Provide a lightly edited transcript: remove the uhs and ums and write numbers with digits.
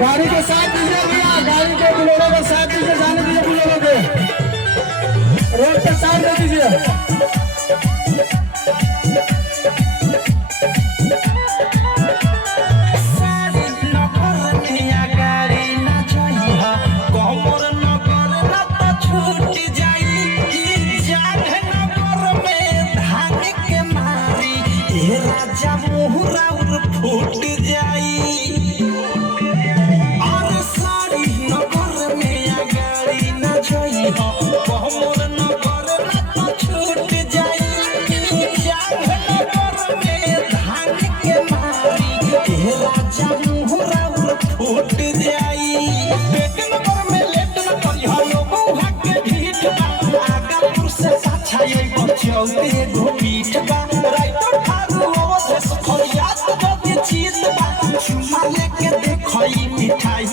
गाड़ी के साथ दीजिए भैया, गाड़ी के बुलेरो के साथ दीजिए, जाने दीजिए बुलेरो के, रोड पे साथ दे दीजिए। फूट जाई और सारी नगर में गाड़ी न जाई हमर नगर न छूट जाई नगर में धान के मारी राजा मुहरा फूट जाई पेट नगर में लेट न करी लोगों भाग के भीट आगापुर से पाछा ये बचौते गो पीठ बा राइट ठारू अवधेश फरियाद चीज चुमा लेके देखई मिठाई